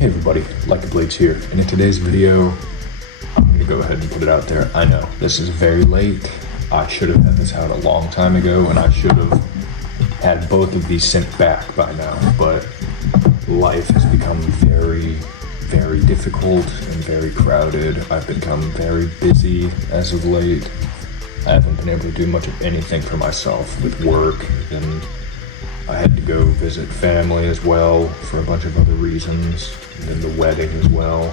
Hey everybody, Like the Blades here, and in today's video, I'm gonna go ahead and put it out there. I know, this is very late. I should have had this out a long time ago, and I should have had both of these sent back by now, but life has become very, very difficult and very crowded. I've become very busy as of late. I haven't been able to do much of anything for myself with work, and I had to go visit family as well for a bunch of other reasons, and then the wedding as well.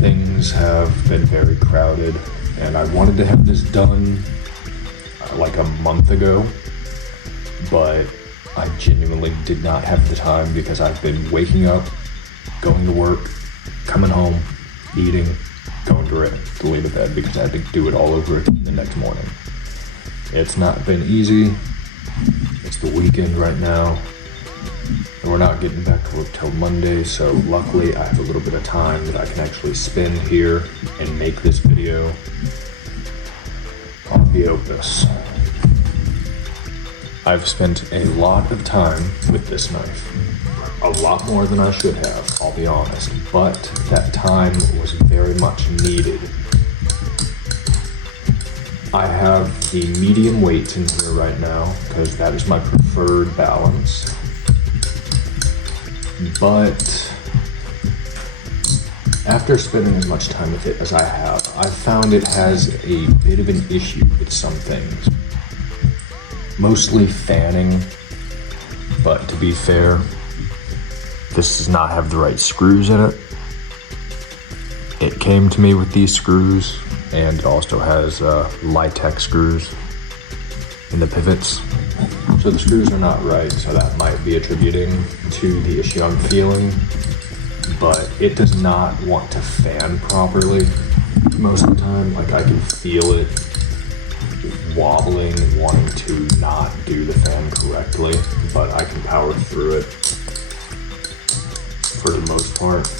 Things have been very crowded, and I wanted to have this done like a month ago, but I genuinely did not have the time because I've been waking up, going to work, coming home, eating, going to lay to bed because I had to do it all over again the next morning. It's not been easy. It's the weekend right now, and we're not getting back to work till Monday, so luckily I have a little bit of time that I can actually spend here and make this video on the Opus. I've spent a lot of time with this knife. A lot more than I should have, I'll be honest, but that time was very much needed. I have the medium weights in here right now because that is my preferred balance. But after spending as much time with it as I have, I've found it has a bit of an issue with some things. Mostly fanning, but to be fair, this does not have the right screws in it. It came to me with these screws, and it also has latex screws in the pivots. So the screws are not right, so that might be attributing to the issue I'm feeling. But it does not want to fan properly most of the time. Like, I can feel it wobbling, wanting to not do the fan correctly, but I can power through it for the most part.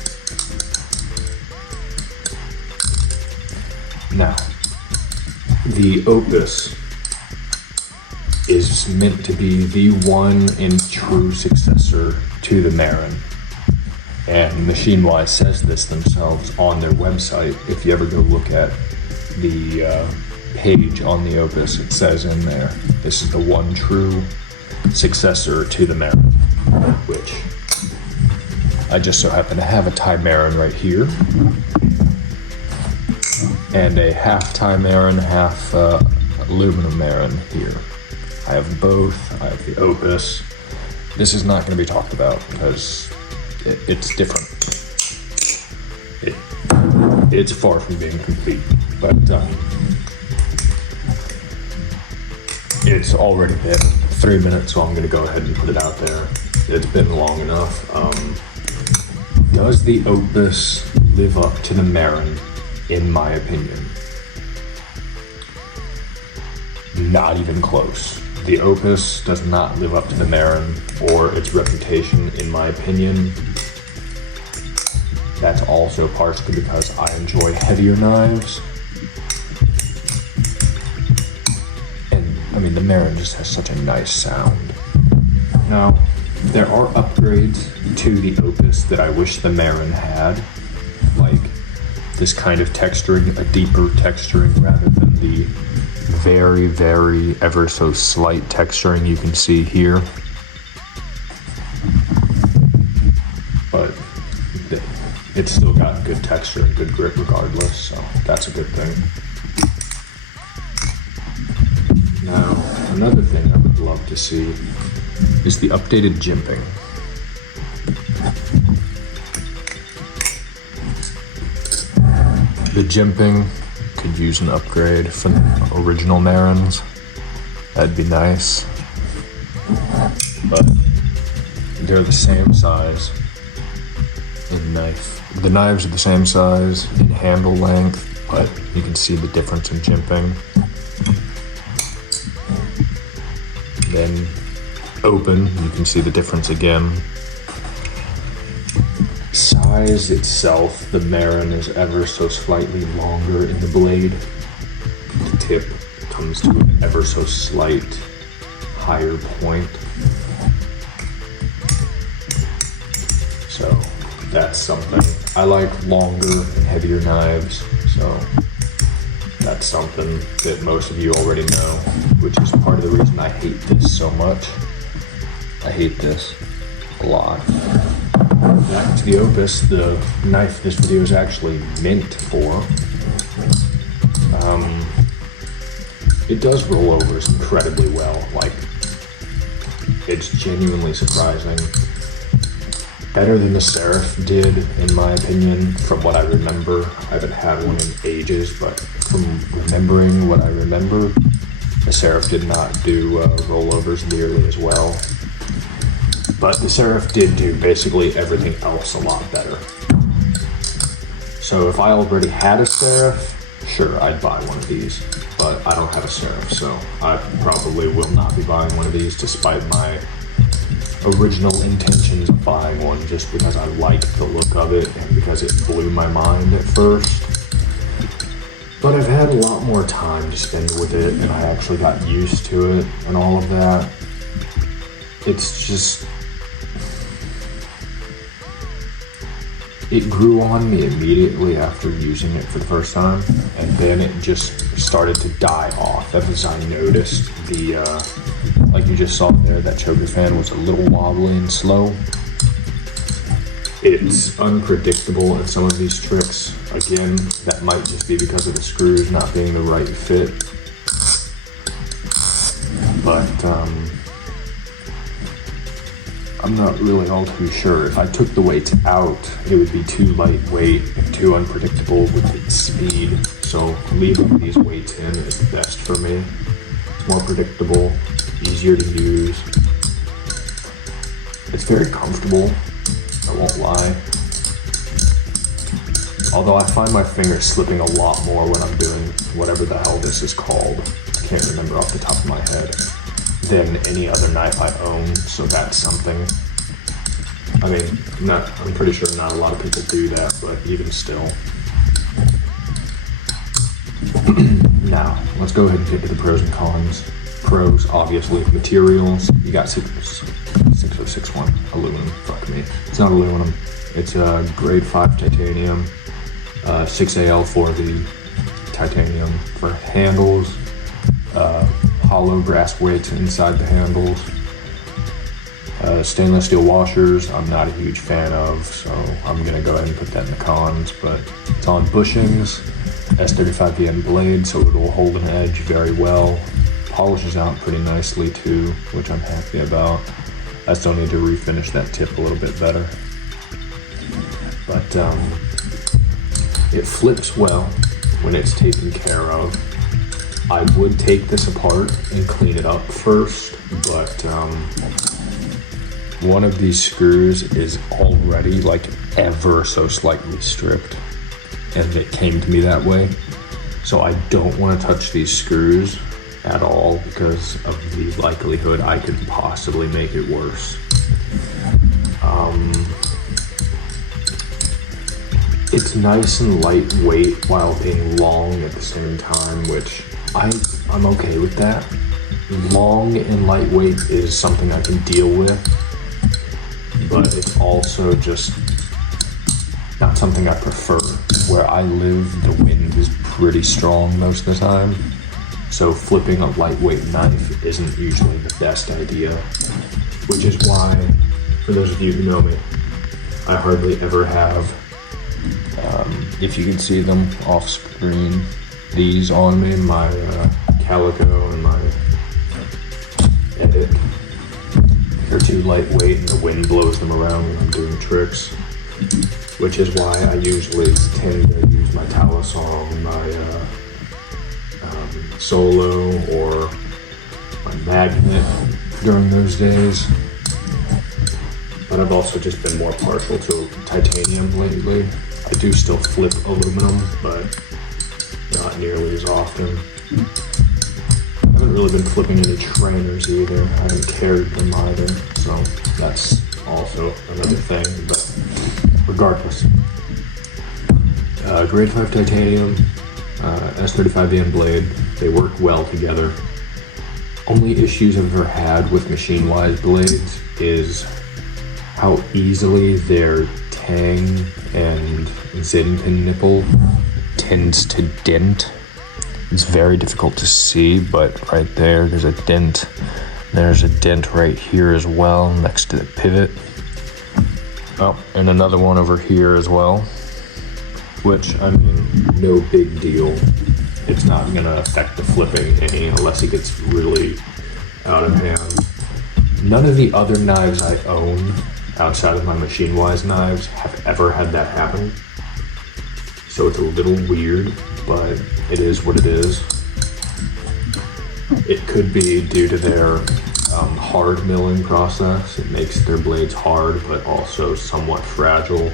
Now, the Opus is meant to be the one and true successor to the Marin. And MachineWise says this themselves on their website. If you ever go look at the page on the Opus, it says in there, this is the one true successor to the Marin, which I just so happen to have a Thai Marin right here, and a half Thai Marin, half aluminum Marin here. I have both. I have the Opus. This is not going to be talked about because it's different. It's far from being complete, but it's already been 3 minutes, so I'm going to go ahead and put it out there. It's been long enough. Does the Opus live up to the Marin, in my opinion? Not even close. The Opus does not live up to the Marin or its reputation, in my opinion. That's also partially because I enjoy heavier knives. And, I mean, the Marin just has such a nice sound. Now, there are upgrades to the Opus that I wish the Marin had, like this kind of texturing, a deeper texturing rather than the very, very ever so slight texturing you can see here. But it's still got good texture and good grip regardless, so that's a good thing. Now, another thing I would love to see is the updated jimping. The jimping could use an upgrade from the original Marins. That'd be nice. But they're the same size in knife. The knives are the same size in handle length, but you can see the difference in jimping. Then open, you can see the difference again. Size itself, the Marin is ever so slightly longer in the blade. The tip comes to an ever so slight higher point. So that's something. I like longer and heavier knives, so that's something that most of you already know, which is part of the reason I hate this so much. I hate this a lot. Back to the Opus, the knife this video is actually meant for. It does rollovers incredibly well. Like, it's genuinely surprising. Better than the Serif did, in my opinion, from what I remember. I haven't had one in ages, but from remembering what I remember, the Serif did not do rollovers nearly as well. But the Serif did do basically everything else a lot better. So if I already had a Serif, sure, I'd buy one of these. But I don't have a Serif, so I probably will not be buying one of these despite my original intentions of buying one, just because I liked the look of it and because it blew my mind at first. But I've had a lot more time to spend with it, and I actually got used to it and all of that. It's just... it grew on me immediately after using it for the first time, and then it just started to die off. As I noticed, the like you just saw there, that choker fan was a little wobbly and slow. It's unpredictable in some of these tricks. Again, that might just be because of the screws not being the right fit. But I'm not really all too sure. If I took the weights out, it would be too lightweight and too unpredictable with its speed. So leaving these weights in is the best for me. It's more predictable, easier to use. It's very comfortable, I won't lie. Although I find my fingers slipping a lot more when I'm doing whatever the hell this is called. I can't remember off the top of my head. Than any other knife I own, so that's something. I mean, I'm pretty sure not a lot of people do that, but even still. Now, let's go ahead and get to the pros and cons. Pros, obviously, materials. You got 6061 aluminum. Fuck me. It's not aluminum. It's a grade 5 titanium, 6AL for the titanium for handles. Hollow brass weights inside the handles. Stainless steel washers, I'm not a huge fan of, so I'm going to go ahead and put that in the cons, but it's on bushings. S35VN blade, so it will hold an edge very well. Polishes out pretty nicely too, which I'm happy about. I still need to refinish that tip a little bit better. But it flips well when it's taken care of. I would take this apart and clean it up first, but one of these screws is already like ever so slightly stripped, and it came to me that way. So I don't want to touch these screws at all because of the likelihood I could possibly make it worse. It's nice and lightweight while being long at the same time, which I'm okay with that. Long and lightweight is something I can deal with, but it's also just not something I prefer. Where I live, the wind is pretty strong most of the time, so flipping a lightweight knife isn't usually the best idea, which is why, for those of you who know me, I hardly ever have, if you can see them off screen, these on me, my Calico and my Edit. They're too lightweight and the wind blows them around when I'm doing tricks, which is why I usually tend to use my Talisong, my Solo, or my Magnet during those days. But I've also just been more partial to titanium lately. I do still flip aluminum, but not nearly as often. I haven't really been flipping any trainers either. I haven't carried them either, so that's also another thing. But regardless, grade 5 titanium, S35VN blade, they work well together. Only issues I've ever had with machine-wise blades is how easily their tang and Zinn pin nipple tends to dent. It's very difficult to see, but right there's a dent. There's a dent right here as well, next to the pivot. Oh, and another one over here as well, which, I mean, no big deal. It's not gonna affect the flipping any unless it gets really out of hand. None of the other knives I own outside of my Machine Wise knives have ever had that happen. So it's a little weird, but it is what it is. It could be due to their hard milling process. It makes their blades hard, but also somewhat fragile.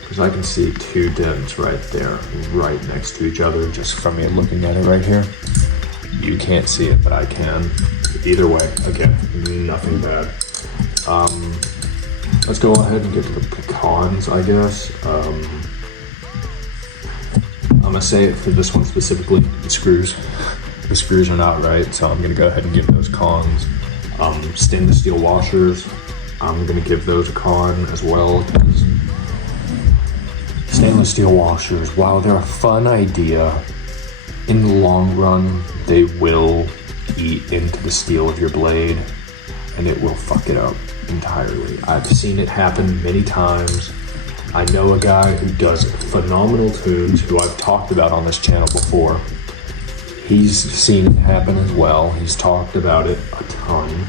Because I can see two dents right there, right next to each other, just from me looking at it right here. You can't see it, but I can. Either way, again, nothing bad. Let's go ahead and get to the pecans, I guess. I'm gonna say it for this one specifically, the screws. The screws are not right, so I'm gonna go ahead and give those cons. Stainless steel washers, I'm gonna give those a con as well. Stainless steel washers, while they're a fun idea, in the long run, they will eat into the steel of your blade, and it will fuck it up entirely. I've seen it happen many times. I know a guy who does phenomenal tunes, who I've talked about on this channel before. He's seen it happen as well. He's talked about it a ton.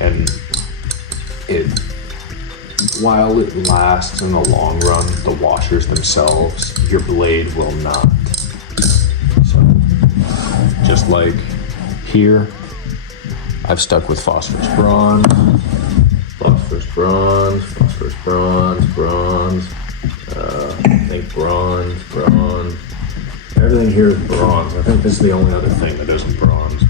And while it lasts in the long run, the washers themselves, your blade will not. So, just like here, I've stuck with phosphorus bronze, phosphorus bronze, phosphorus bronze, bronze, I think bronze, bronze. Everything here is bronze. I think this is the only other thing that isn't bronze.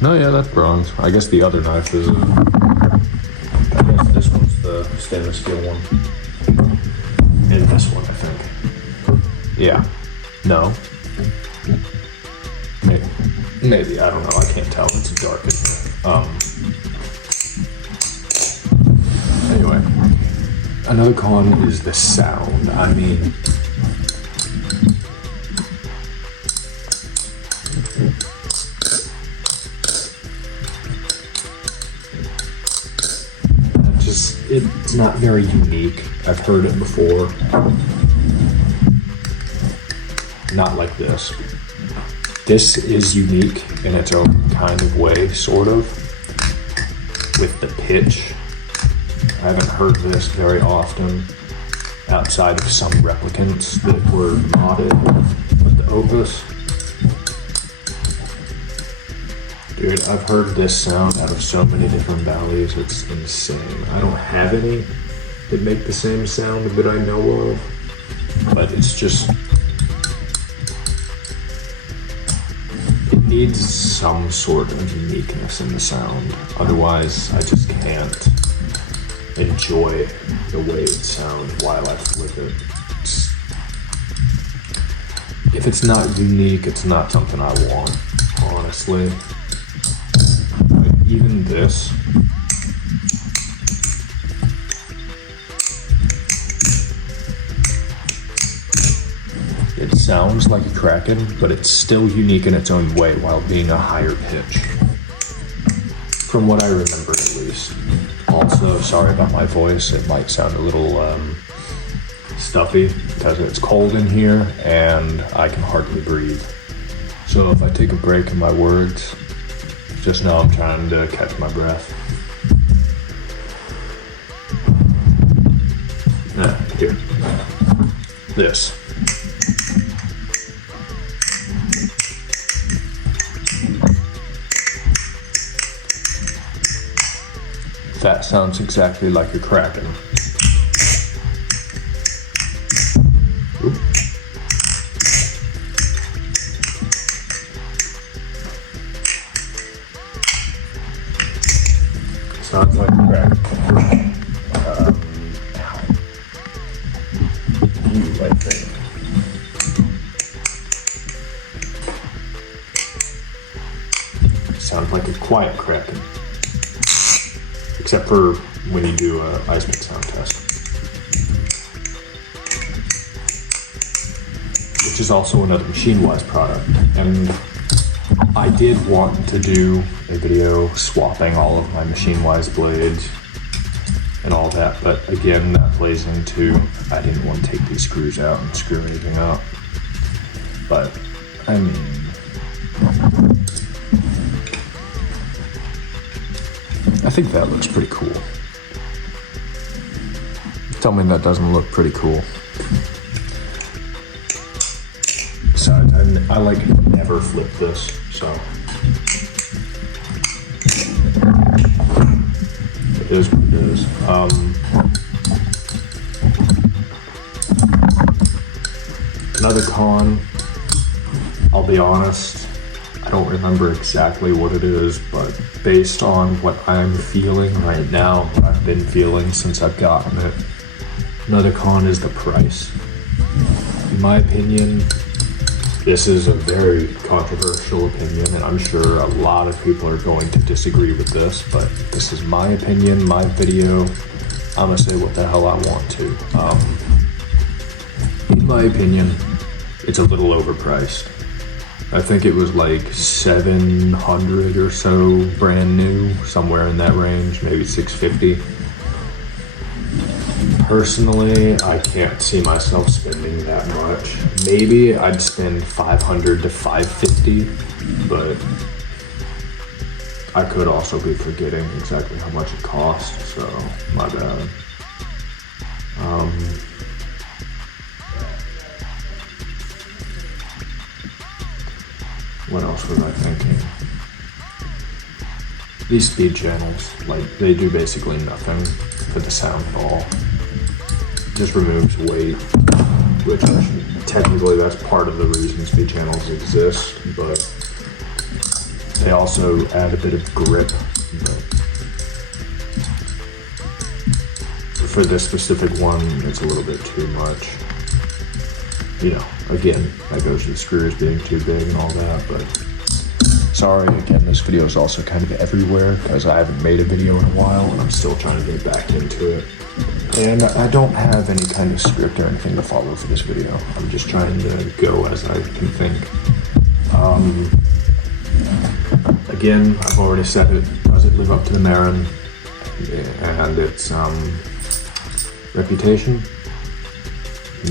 No, yeah, that's bronze. I guess the other knife is, I guess this one's the stainless steel one. And this one, I think. Yeah. No. Maybe, I don't know. I can't tell. It's dark in here. Anyway, another con is the sound. I mean, it's not very unique. I've heard it before. Not like this. This is unique in its own kind of way, sort of, with the pitch. I haven't heard this very often outside of some replicants that were modded with the Opus. Dude, I've heard this sound out of so many different valleys, it's insane. I don't have any that make the same sound that I know of, but it's just, it needs some sort of uniqueness in the sound. Otherwise, I just can't enjoy the way it sounds while I flip it. If it's not unique, it's not something I want, honestly. Even this, it sounds like a Kraken, but it's still unique in its own way while being a higher pitch. From what I remember, at least. Also, sorry about my voice. It might sound a little stuffy because it's cold in here and I can hardly breathe. So if I take a break in my words, just know I'm trying to catch my breath. Here. This. That sounds exactly like a Kraken. Oop. Sounds like a Kraken. I think. Sounds like a quiet Kraken. except for when you do a ice pick sound test, which is also another Machine-Wise product. And I did want to do a video swapping all of my Machine-Wise blades and all that, but again, that plays into, I didn't want to take these screws out and screw anything up. But, I mean, I think that looks pretty cool. Tell me that doesn't look pretty cool. Besides, I like never flip this, so it is what it is. Another con, I'll be honest, I don't remember exactly what it is, but based on what I'm feeling right now, what I've been feeling since I've gotten it, another con is the price. In my opinion, this is a very controversial opinion, and I'm sure a lot of people are going to disagree with this, but this is my opinion, my video. I'm gonna say what the hell I want to. In my opinion, it's a little overpriced. I think it was like $700 or so brand new, somewhere in that range, maybe $650. Personally, I can't see myself spending that much. Maybe I'd spend $500 to $550, but I could also be forgetting exactly how much it costs, so my bad. What else was I thinking? These speed channels, like, they do basically nothing for the sound at all. Just removes weight, which technically that's part of the reason speed channels exist, but they also add a bit of grip. But for this specific one, it's a little bit too much. You know, again, that goes to the screws being too big and all that, but sorry, again, this video is also kind of everywhere because I haven't made a video in a while and I'm still trying to get back into it. And I don't have any kind of script or anything to follow for this video. I'm just trying to go as I can think. Again, I've already said it. Does it live up to the Marin and its reputation?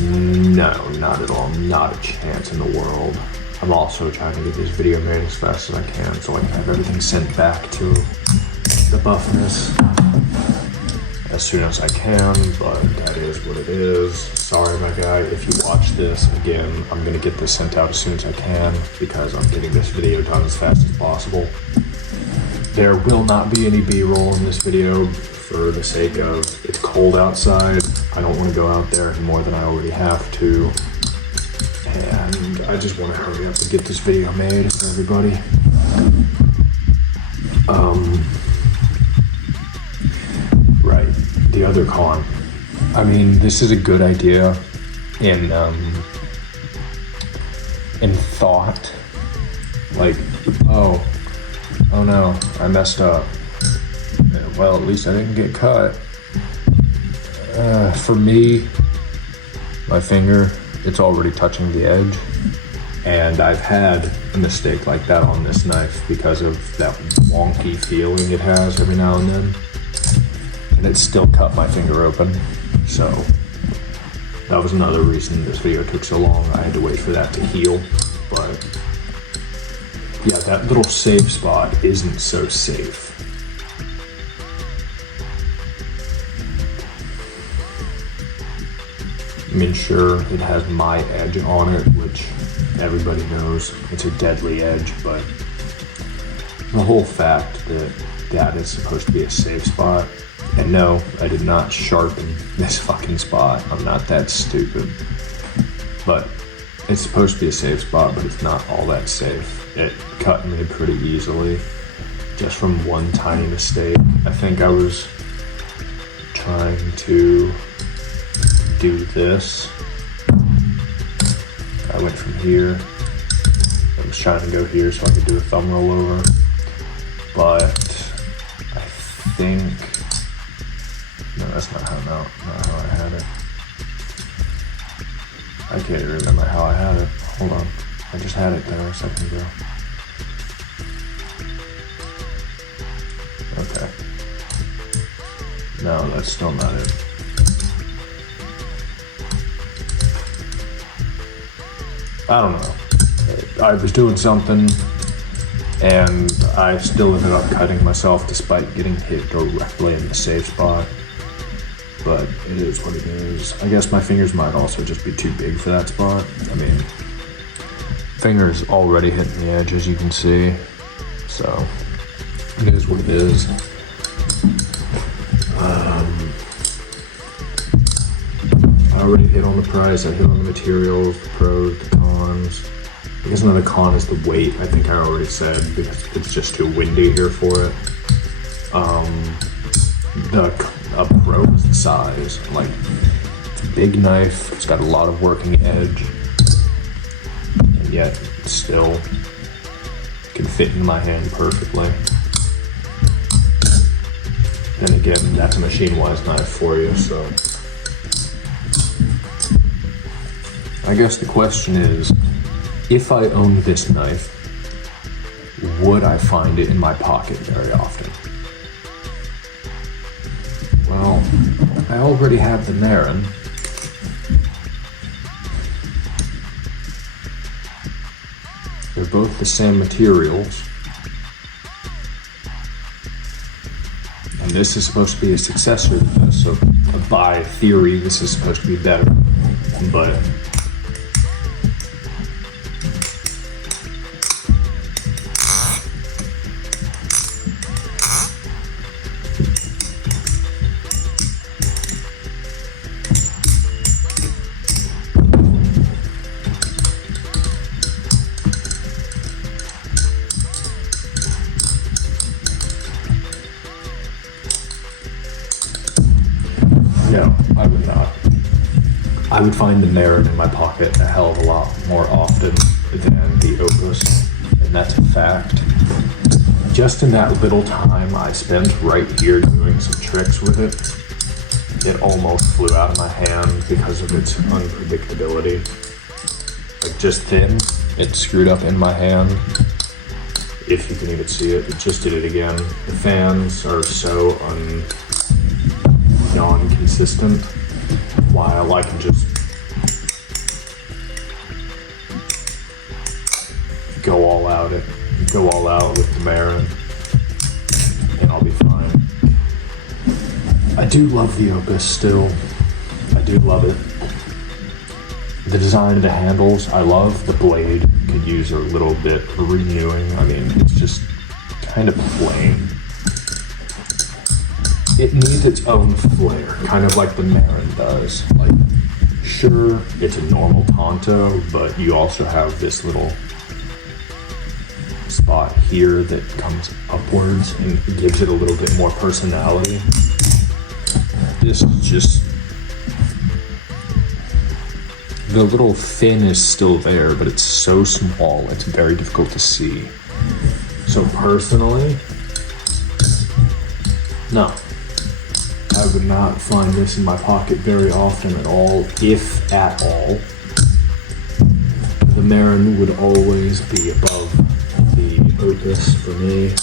No, not at all. Not a chance in the world. I'm also trying to get this video made as fast as I can so I can have everything sent back to the buffness as soon as I can, but that is what it is. Sorry, my guy, if you watch this, again, I'm gonna get this sent out as soon as I can because I'm getting this video done as fast as possible. There will not be any B-roll in this video for the sake of it's cold outside. I don't want to go out there any more than I already have to. And I just want to hurry up and get this video made for everybody. Right, the other con. I mean, this is a good idea in thought. Like, oh no, I messed up. Well, at least I didn't get cut. For me, my finger, it's already touching the edge, and I've had a mistake like that on this knife because of that wonky feeling it has every now and then, and it still cut my finger open. So that was another reason this video took so long. I had to wait for that to heal. But yeah, that little safe spot isn't so safe. I mean, sure, it has my edge on it, which everybody knows it's a deadly edge, but the whole fact that that is supposed to be a safe spot, and no, I did not sharpen this fucking spot. I'm not that stupid. But it's supposed to be a safe spot, but it's not all that safe. It cut me pretty easily, just from one tiny mistake. I think I was trying to do this. I went from here. I was trying to go here so I could do a thumb rollover, but I think that's not how I had it. I can't even remember how I had it. Hold on. I just had it there a second ago. Okay. No, that's still not it. I don't know. I was doing something and I still ended up cutting myself despite getting hit directly in the safe spot. But it is what it is. I guess my fingers might also just be too big for that spot. I mean, fingers already hitting the edge, as you can see. So, it is what it is. I already hit on the price, I hit on the materials, the pros, the cons. I guess another con is the weight, I think I already said, because it's just too windy here for it. A pro is the size. Like, it's a big knife, it's got a lot of working edge, and yet still can fit in my hand perfectly. Then again, that's a machine-wise knife for you, so. I guess the question is, if I owned this knife, would I find it in my pocket very often? Well, I already have the Naren. They're both the same materials. And this is supposed to be a successor to this, so by theory, this is supposed to be better. But no, I would not. I would find the Naren in my pocket a hell of a lot more often than the Opus, and that's a fact. Just in that little time I spent right here doing some tricks with it almost flew out of my hand because of its unpredictability. Like, just then, it screwed up in my hand. If you can even see it, it just did it again. The fans are so non-consistent, while I can just go all out with the Naren, and I'll be fine. I do love the Opus still. I do love it. The design of the handles, I love. The blade could use a little bit of renewing. I mean, it's just kind of plain. It needs its own flair, kind of like the Naren does. Like, sure, it's a normal Tonto, but you also have this little spot here that comes upwards and gives it a little bit more personality. This is just, the little fin is still there, but it's so small, it's very difficult to see. So personally, no. I would not find this in my pocket very often at all, if at all. The Naren would always be above the Opus for me.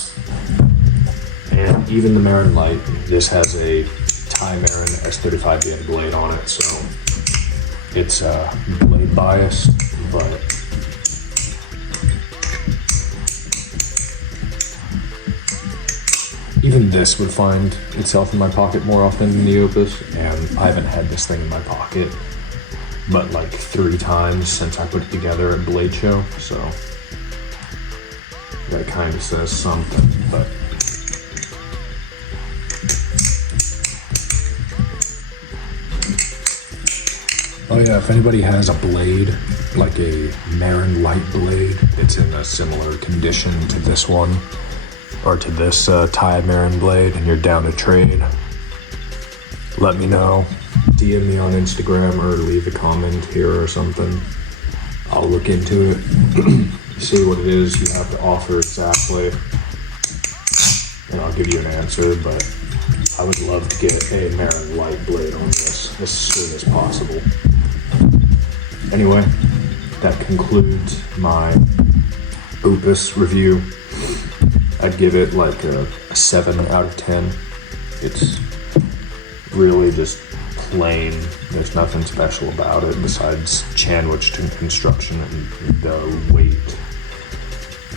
And even the Naren Lite, this has a Thai Naren S35 blade on it, so it's blade biased, but even this would find itself in my pocket more often than the Opus, and I haven't had this thing in my pocket but like 3 times since I put it together at Blade Show, so that kind of says something. But oh yeah, if anybody has a blade, like a Naren Light blade, it's in a similar condition to this one, or to this Thai Naren blade, and you're down to trade, let me know. DM me on Instagram or leave a comment here or something. I'll look into it, see what it is you have to offer exactly, and I'll give you an answer. But I would love to get a Marin light blade on this as soon as possible. Anyway, that concludes my Opus review. I'd give it like a 7 out of 10. It's really just plain. There's nothing special about it besides Chandwich construction and the weight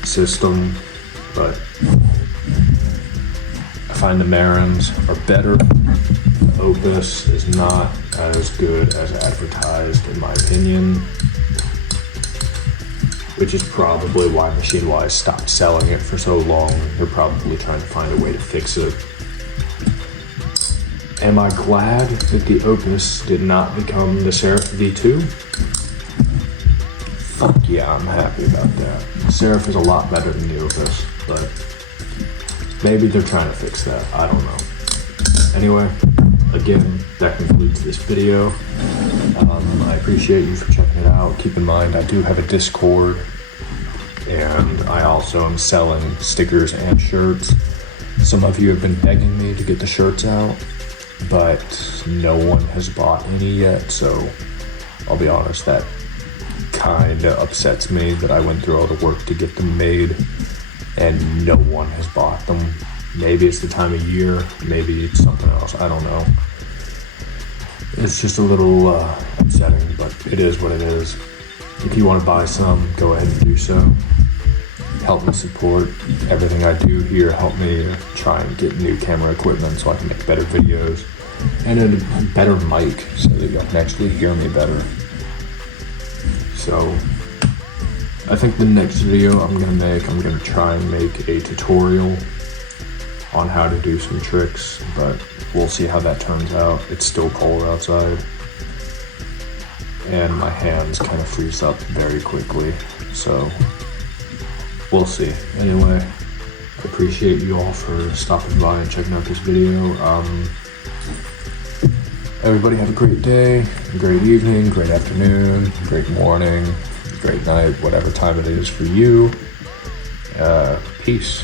system, but I find the Marins are better. The Opus is not as good as advertised, in my opinion, which is probably why Machine Wise stopped selling it for so long. They're probably trying to find a way to fix it. Am I glad that the Opus did not become the Seraph V2? Fuck yeah, I'm happy about that. The Seraph is a lot better than the Opus, but maybe they're trying to fix that. I don't know. Anyway, again, that concludes this video. I appreciate you for checking it out. Keep in mind, I do have a Discord, and I also am selling stickers and shirts. Some of you have been begging me to get the shirts out, but no one has bought any yet, so I'll be honest, that kinda upsets me that I went through all the work to get them made and no one has bought them. Maybe it's the time of year, maybe it's something else, I don't know. It's just a little upsetting, but it is what it is. If you want to buy some, go ahead and do so. Help me support everything I do here. Help me try and get new camera equipment so I can make better videos and a better mic so that you can actually hear me better. So I think the next video I'm going to try and make a tutorial on how to do some tricks, but we'll see how that turns out. It's still cold outside and my hands kind of freeze up very quickly, so we'll see. Anyway, I appreciate you all for stopping by and checking out this video. Everybody have a great day, great evening, great afternoon, great morning, great night, whatever time it is for you. Peace.